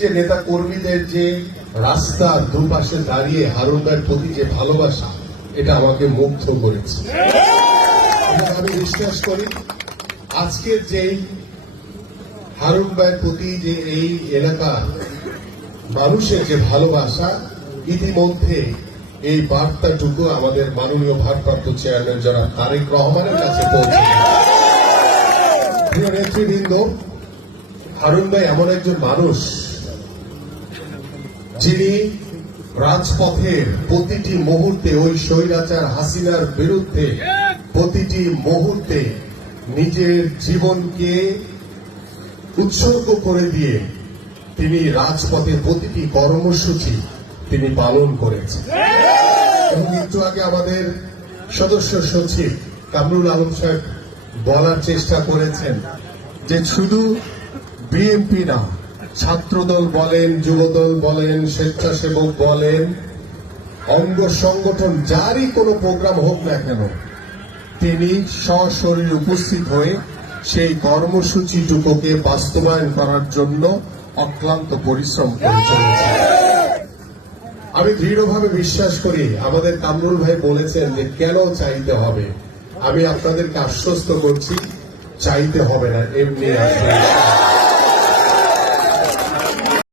যে নেতা কর্মীদের যে রাস্তার দুপাশে দাঁড়িয়ে হারুন ভাইয়ের প্রতি যে ভালোবাসা, এটা আমাকে মুগ্ধ করেছে। আমি বিশ্বাস করি আজকের যেই হারুন ভাইয়ের প্রতি যে এই এলাকার মানুষের যে ভালোবাসা, ইতিমধ্যে এই বার্তাটুকু আমাদের মাননীয় ভারপ্রাপ্ত চেয়ারম্যান জনাব তারেক রহমানের কাছে পৌঁছে গেছে। প্রিয় নেতৃবৃন্দ, হারুন ভাই এমন একজন মানুষ যিনি রাজপথের প্রতিটি মুহূর্তে ওই স্বৈরাচার হাসিনার বিরুদ্ধে প্রতিটি মুহূর্তে নিজের জীবনকে উৎসর্গ করে দিয়ে তিনি রাজপথের প্রতিটি কর্মসূচি তিনি পালন করেছেন। এবং একটু আগে আমাদের সদস্য সচিব কামরুল আলম সাহেব বলার চেষ্টা করেছেন যে শুধু বিএনপি না, ছাত্রদল বলেন, যুবদল বলেন, স্বেচ্ছাসেবক বলেন, অঙ্গ সংগঠন যারই কোনো প্রোগ্রাম হোক না কেন, তিনি সশরীরে উপস্থিত হয়ে সেই কর্মসূচিটুকুকে বাস্তবায়ন করার জন্য অক্লান্ত পরিশ্রম করে চলেছেন। আমি দৃঢ়ভাবে বিশ্বাস করি, আমাদের কামরুল ভাই বলেছেন যে কেন চাইতে হবে, আমি আপনাদেরকে আশ্বস্ত করছি চাইতে হবে না, এমনি আসবে।